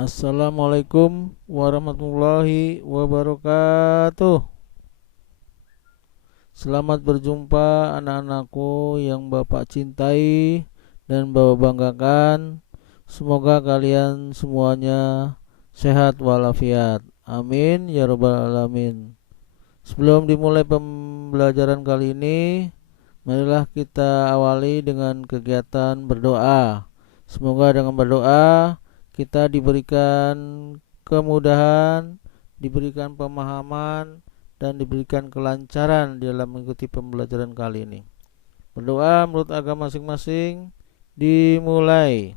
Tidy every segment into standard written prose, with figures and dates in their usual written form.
Assalamualaikum warahmatullahi wabarakatuh. Selamat berjumpa anak-anakku yang Bapak cintai dan Bapak banggakan. Semoga kalian semuanya sehat walafiat. Amin ya rabbal alamin. Sebelum dimulai pembelajaran kali ini, marilah kita awali dengan kegiatan berdoa. Semoga dengan berdoa kita diberikan kemudahan, diberikan pemahaman, dan diberikan kelancaran dalam mengikuti pembelajaran kali ini. Berdoa menurut agama masing-masing dimulai.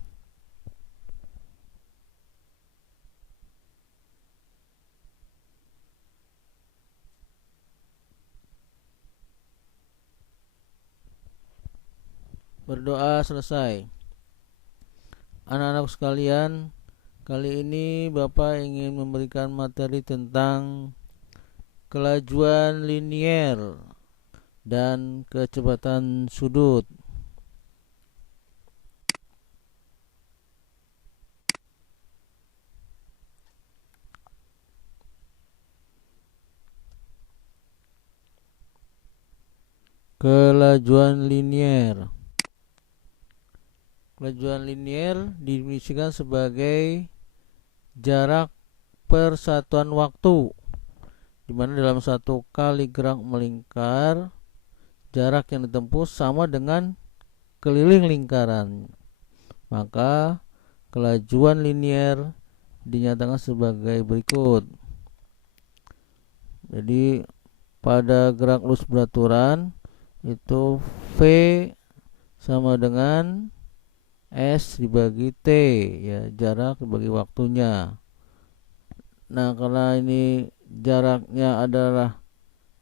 Berdoa selesai. Anak-anak sekalian, kali ini Bapak ingin memberikan materi tentang kelajuan linier dan kecepatan sudut. Kelajuan linier. Kelajuan linier didefinisikan sebagai jarak persatuan waktu, di mana dalam satu kali gerak melingkar, jarak yang ditempuh sama dengan keliling lingkaran. Maka kelajuan linier dinyatakan sebagai berikut. Jadi pada gerak lurus beraturan itu V sama dengan S dibagi T, ya, jarak dibagi waktunya. Nah, karena ini jaraknya adalah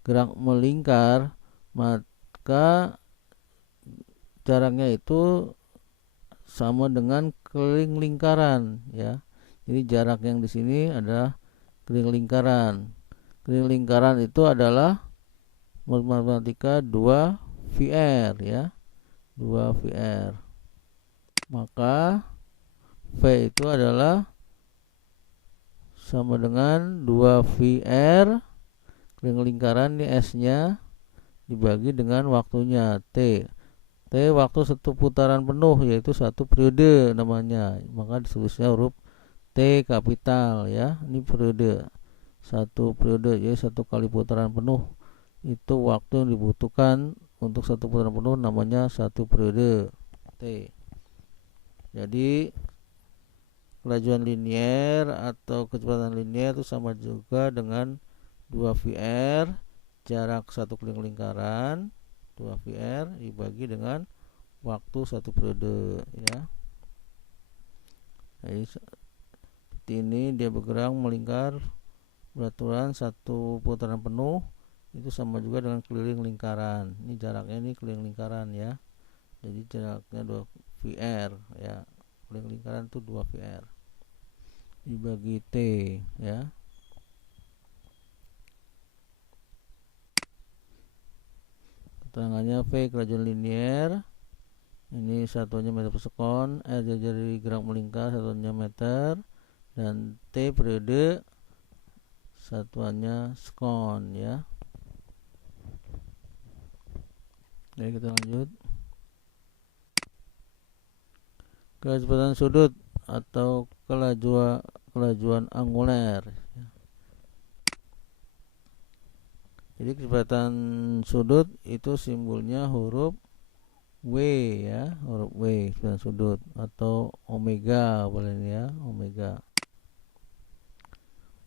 gerak melingkar, maka jaraknya itu sama dengan keliling lingkaran, ya. Jadi jarak yang di sini adalah keliling lingkaran. Keliling lingkaran itu adalah matematika 2 VR, ya. 2 VR. Maka V itu adalah sama dengan 2 VR keliling lingkaran, ini S-nya dibagi dengan waktunya T. T waktu satu putaran penuh, yaitu satu periode namanya. Maka ditulisnya huruf T kapital, ya. Ini periode. Satu periode, jadi satu kali putaran penuh itu waktu yang dibutuhkan untuk satu putaran penuh, namanya satu periode T. Jadi kelajuan linier atau kecepatan linier itu sama juga dengan 2 VR, jarak satu keliling lingkaran 2 VR dibagi dengan waktu satu periode, ya. Jadi seperti ini dia bergerak melingkar beraturan satu putaran penuh, itu sama juga dengan keliling lingkaran. Ini jaraknya, ini keliling lingkaran, ya. Jadi jaraknya 2 VR, ya. Keliling lingkaran itu 2 VR dibagi T, ya. Keterangannya V kelajuan linier, ini satuannya meter per sekon, R jari gerak melingkar satuannya meter, dan T periode satuannya sekon, ya. Oke, kita lanjut. Kecepatan sudut atau kelajuan anguler. Jadi kecepatan sudut itu simbolnya huruf W, ya, huruf W, kecepatan sudut, atau omega boleh, ya, omega.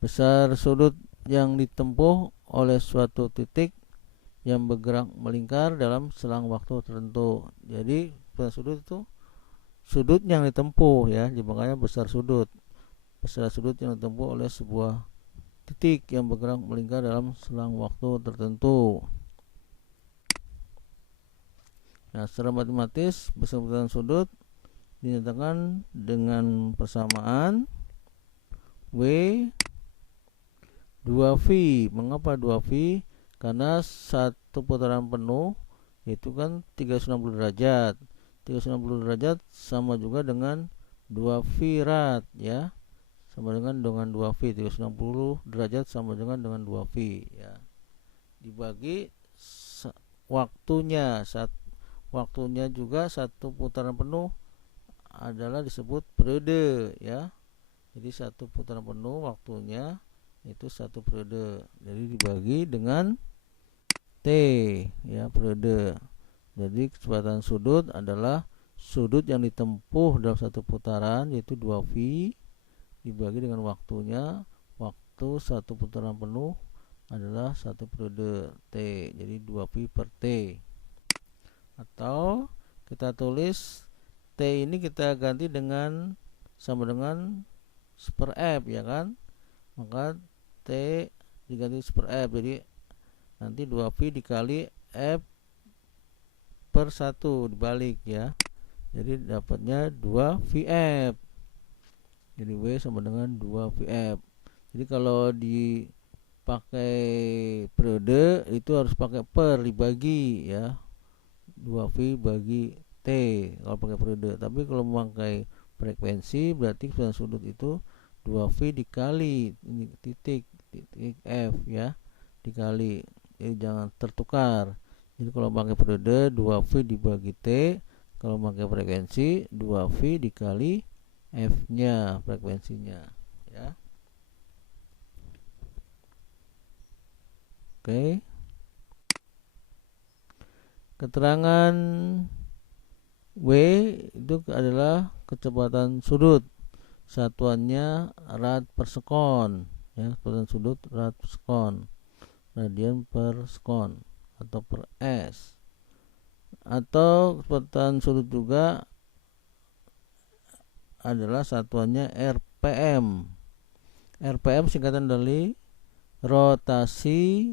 Besar sudut yang ditempuh oleh suatu titik yang bergerak melingkar dalam selang waktu tertentu. Jadi kecepatan sudut itu sudut yang ditempuh, ya, makanya besar sudut. Besar sudut yang ditempuh oleh sebuah titik yang bergerak melingkar dalam selang waktu tertentu. Nah, secara matematis besar kecepatan sudut dinyatakan dengan persamaan W 2V. Mengapa 2V? Karena satu putaran penuh itu kan 360 derajat. 360 derajat sama juga dengan 2 V rad, ya. sama dengan 2V, 360 derajat sama dengan 2V ya. Dibagi waktunya, waktunya juga satu putaran penuh adalah disebut periode ya. Jadi satu putaran penuh waktunya itu satu periode. Jadi dibagi dengan T ya, periode. Jadi kecepatan sudut adalah sudut yang ditempuh dalam satu putaran yaitu 2V dibagi dengan waktunya. Waktu satu putaran penuh adalah satu periode T. Jadi 2V per T. Atau kita tulis T ini kita ganti dengan sama dengan per F ya kan. Maka T diganti per F. Jadi nanti 2V dikali F per 1 dibalik ya. Jadi dapatnya 2VF. Jadi W sama dengan 2VF. Jadi kalau dipakai periode itu harus pakai per dibagi ya. 2V bagi T kalau pakai periode. Tapi kalau memakai frekuensi berarti kecepatan sudut itu 2V dikali ini titik F ya, dikali. Jadi jangan tertukar. Jadi kalau pakai periode 2V dibagi T, kalau pakai frekuensi 2V dikali F-nya, frekuensinya ya. Oke. Keterangan W itu adalah kecepatan sudut. Satuannya rad per sekon ya, kecepatan sudut rad per sekon, radian per sekon atau per S. Atau kecepatan sudut juga adalah satuannya RPM. RPM singkatan dari rotasi,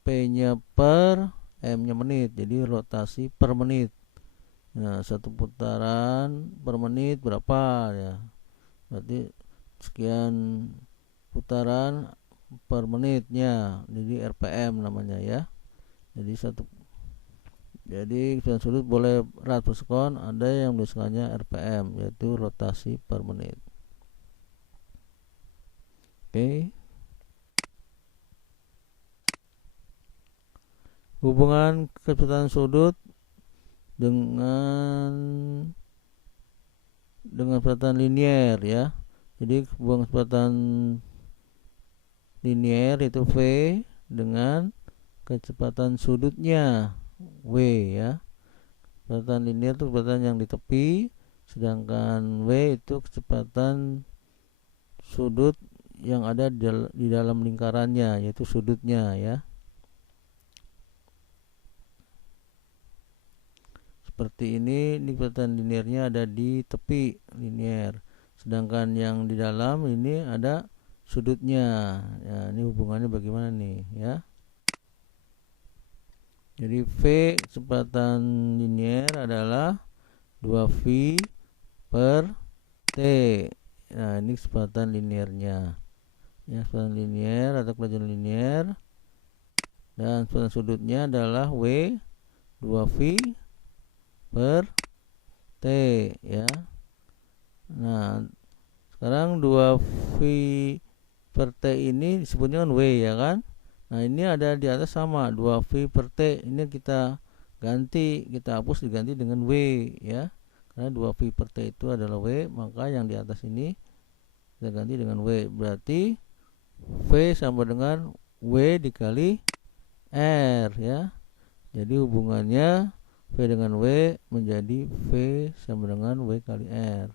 P-nya per, M-nya menit. Jadi rotasi per menit. Nah, satu putaran per menit berapa ya? Berarti sekian putaran per menitnya. Jadi RPM namanya ya. Jadi kecepatan sudut boleh rad per sekon, ada yang tulisannya RPM yaitu rotasi per menit. Oke. Hubungan kecepatan sudut dengan kecepatan linier ya. Jadi hubungan kecepatan linier itu V dengan kecepatan sudutnya W ya. Kecepatan linier itu kecepatan yang di tepi, sedangkan W itu kecepatan sudut yang ada di dalam lingkarannya yaitu sudutnya ya. Seperti ini kecepatan liniernya ada di tepi linier, sedangkan yang di dalam ini ada sudutnya ya. Ini hubungannya bagaimana nih ya. Jadi V kecepatan linier adalah 2V per T. Nah ini kecepatan liniernya ya, kecepatan linier atau kelajuan linier, dan kecepatan sudutnya adalah W 2V per T ya. Nah sekarang 2V per T ini disebutnya kan W ya kan. Nah ini ada di atas sama 2V per T, ini kita ganti, kita hapus diganti dengan W ya. Karena 2V per T itu adalah W, maka yang di atas ini kita ganti dengan W. Berarti V sama dengan W dikali R ya. Jadi hubungannya V dengan W menjadi V sama dengan W kali R.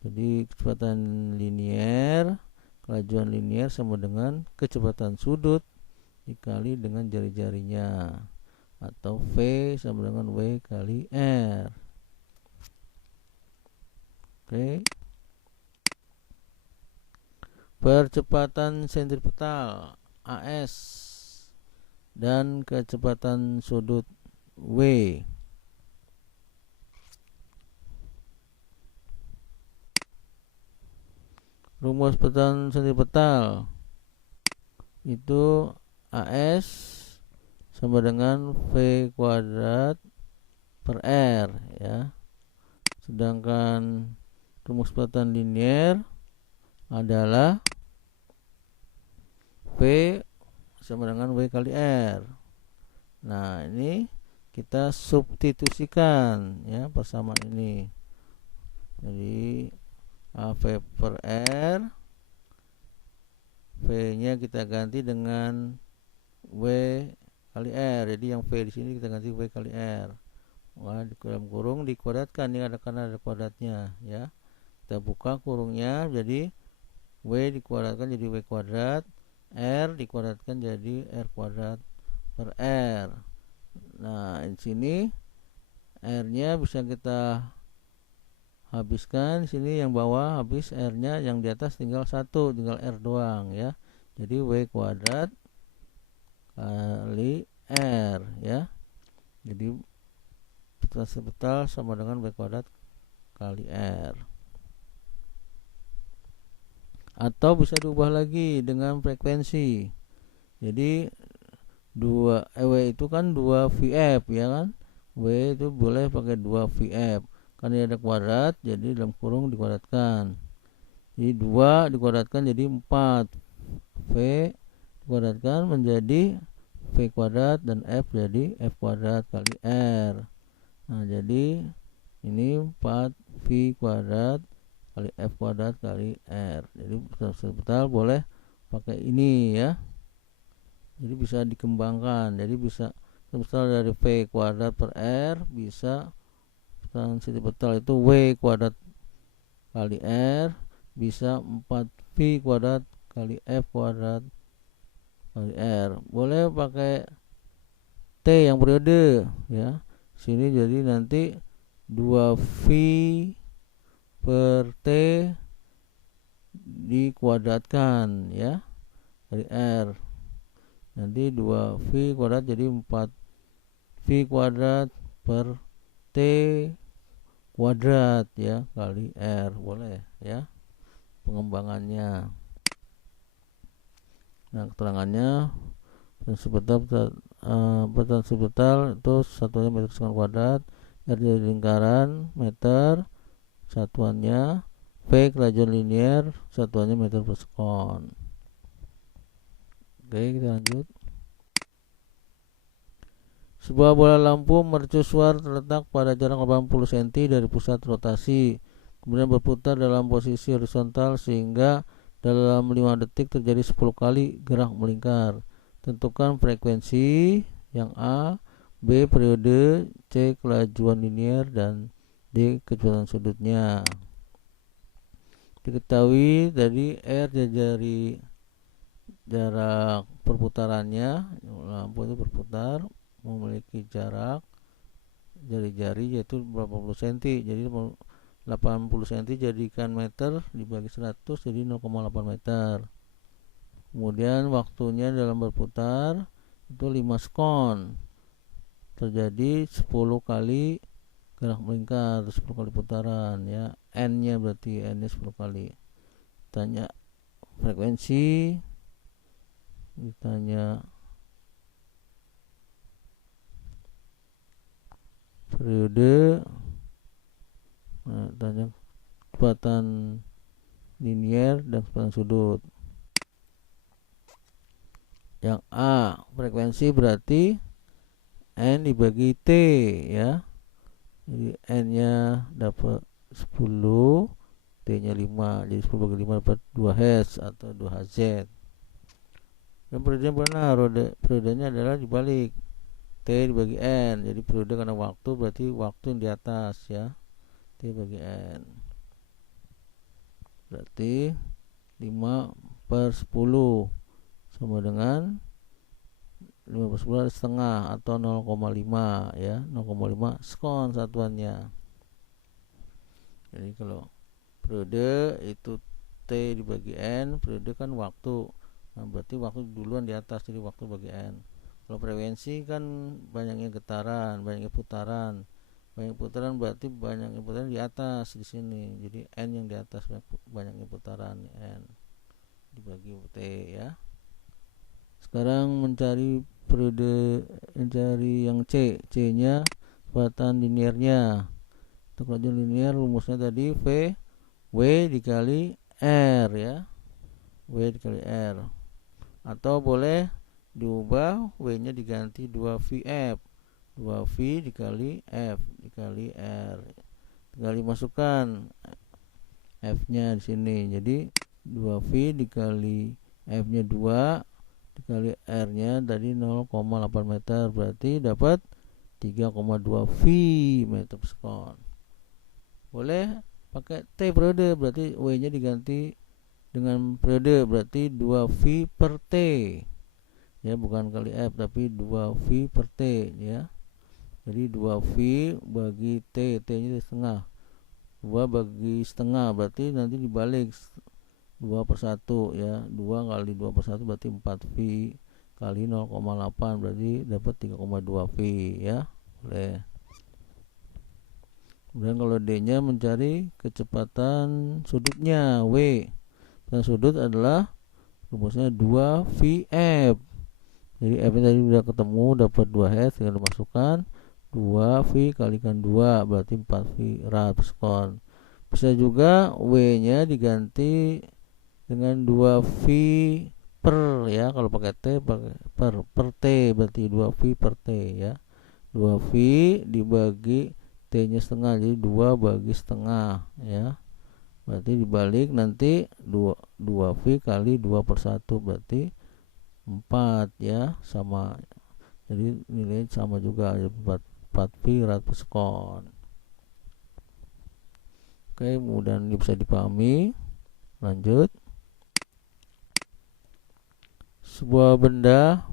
Jadi kecepatan linier, kelajuan linier sama dengan kecepatan sudut dikali dengan jari-jarinya, atau V sama dengan W kali R. Oke. Percepatan sentripetal AS dan kecepatan sudut W. Rumus percepatan sentripetal itu AS sama dengan V kuadrat per R ya. Sedangkan rumus kecepatan linier adalah V sama dengan W kali R. Nah, ini kita substitusikan ya persamaan ini. Jadi AV per R, V-nya kita ganti dengan W kali R. Jadi yang V di sini kita ganti W kali R. Wah, di dalam kurung dikuadratkan, ini karena ada kuadratnya ya. Kita buka kurungnya, jadi W dikuadratkan jadi W kuadrat, R dikuadratkan jadi R kuadrat per R. Nah, di sini R-nya bisa kita habiskan. Di sini yang bawah habis R-nya, yang di atas tinggal 1, tinggal R doang ya. Jadi W kuadrat kali R ya. Jadi sebetal sama dengan W kuadrat kali R. Atau bisa diubah lagi dengan frekuensi. Jadi W itu kan 2 VF ya kan. W itu boleh pakai 2 VF. Karena ini ada kuadrat, jadi dalam kurung dikuadratkan. Jadi 2 dikuadratkan jadi 4. V dikuadratkan menjadi V kuadrat dan F jadi F kuadrat kali R. Nah, jadi ini 4 V kuadrat kali F kuadrat kali R. Jadi betul-betul boleh pakai ini ya. Jadi bisa dikembangkan. Jadi bisa betul dari V kuadrat per R bisa betul itu W kuadrat kali R bisa 4V kuadrat kali F kuadrat kali R. Boleh pakai T yang periode ya. Sini jadi nanti 2V per T dikuadratkan ya dari R. Nanti 2V kuadrat jadi 4V kuadrat per T kuadrat ya kali R. Boleh ya pengembangannya. Nah, keterangannya potensi betal itu satuannya meter sekon kuadrat, R jadi lingkaran meter, satuannya V kelajuan linier, satuannya meter per sekon. Oke, kita lanjut. Sebuah bola lampu mercusuar terletak pada jarak 80 cm dari pusat rotasi, kemudian berputar dalam posisi horizontal sehingga dalam 5 detik terjadi 10 kali gerak melingkar. Tentukan frekuensi yang A, B periode, C kelajuan linier, dan D kecepatan sudutnya. Diketahui tadi R dari jarak perputarannya, lampu itu berputar memiliki jarak jari-jari yaitu berapa puluh cm. Jadi 80 cm jadikan meter dibagi 100 jadi 0,8 meter. Kemudian waktunya dalam berputar itu 5 sekon. Terjadi 10 kali gerak melingkar, 10 kali putaran ya. N-nya berarti N-nya 10 kali. Tanya frekuensi, ditanya periode, tanya kecepatan linier dan kecepatan sudut. Yang A frekuensi berarti N dibagi T ya. Jadi N nya dapat 10, T nya 5, jadi 10 bagi 5 dapat 2 Hz atau 2 Hz. Dan periodenya benar, periodenya adalah dibalik, T dibagi N. Jadi periode karena waktu berarti waktu yang di atas ya, T bagi N berarti 5/10 sama dengan 5/10 setengah atau 0,5 ya, 0,5 sekon satuannya. Jadi kalau periode itu T dibagi N, periode kan waktu, nah berarti waktu duluan di atas, jadi waktu bagi N. Kalau frekuensi kan banyaknya getaran, banyaknya putaran, banyak putaran berarti banyaknya putaran di atas di sini, jadi N yang di atas, banyaknya putaran N dibagi T ya. Sekarang mencari periode, mencari yang C, C-nya kecepatan liniernya. Untuk kelajuan linier rumusnya tadi V W dikali R ya, W dikali R. Atau boleh diubah, W nya diganti 2VF, 2V dikali F dikali R. Tinggal dimasukkan F nya di sini, jadi 2V dikali F nya 2 dikali R nya tadi 0,8 meter, berarti dapat 3,2 V meter per sekon. Boleh pakai T periode, berarti W nya diganti dengan periode, berarti 2V per T ya, bukan kali F tapi 2V per T ya. Jadi 2V bagi T, T nya setengah, 2 bagi setengah berarti nanti dibalik 2 per 1 ya, 2 kali 2 per 1 berarti 4V kali 0,8 berarti dapat 3,2 V ya. Boleh. Kemudian kalau D nya mencari kecepatan sudutnya W, dan sudut adalah rumusnya 2VF. Jadi F nya tadi sudah ketemu, dapat 2H, tinggal dimasukkan 2V kalikan 2 berarti 4V rad per sekon. Bisa juga W nya diganti dengan 2V per ya, kalau pakai T pakai per T berarti 2V per T ya. 2V dibagi T nya setengah, jadi 2 bagi setengah ya, berarti dibalik nanti 2V kali 2 per 1 berarti 4 ya, sama, jadi nilai sama juga, 4V rad per sekon. Oke, kemudian ini bisa dipahami. Lanjut, sebuah benda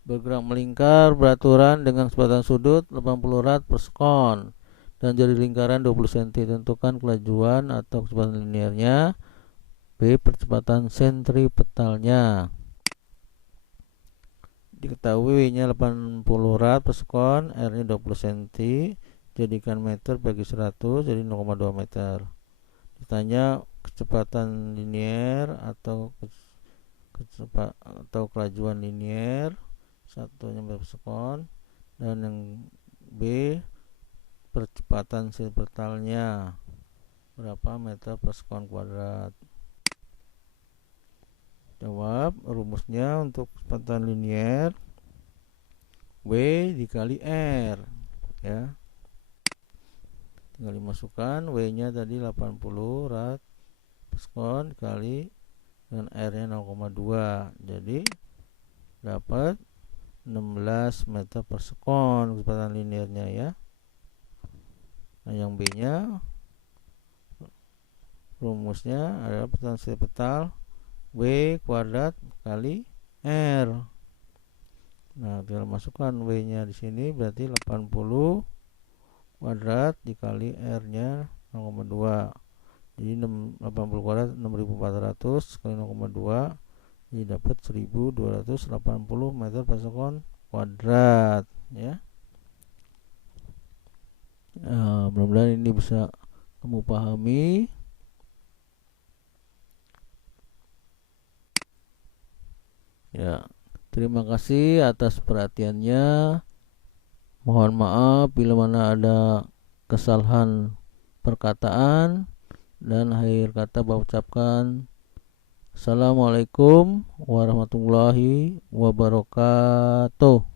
bergerak melingkar beraturan dengan kecepatan sudut 80 rad per sekon dan jadi lingkaran 20 cm. Tentukan kelajuan atau kecepatan linearnya. B. Percepatan sentripetalnya. Diketahui W nya 80 rad per sekon, R nya 20 cm, jadikan meter bagi 100 jadi 0,2 meter. Ditanya kecepatan linear atau kelajuan linear, satunya meter per sekon, dan yang B percepatan sentripetalnya berapa meter per sekon kuadrat. Jawab, rumusnya untuk kecepatan linear W dikali R ya, tinggal dimasukkan W nya tadi 80 rad per sekon dikali dengan R nya 0,2, jadi dapat 16 meter per sekon kecepatan linearnya ya. Nah, yang B nya rumusnya adalah percepatan sentripetal W kuadrat kali R. Nah, tinggal masukkan W nya di sini berarti 80 kuadrat dikali R nya 0,2. Jadi 80 kuadrat 6400 kali 0,2, jadi dapat 1280 meter per sekon kuadrat ya. Mudah-mudahan ini bisa kamu pahami. Ya, terima kasih atas perhatiannya. Mohon maaf bila mana ada kesalahan perkataan, dan akhir kata saya ucapkan Assalamualaikum warahmatullahi wabarakatuh.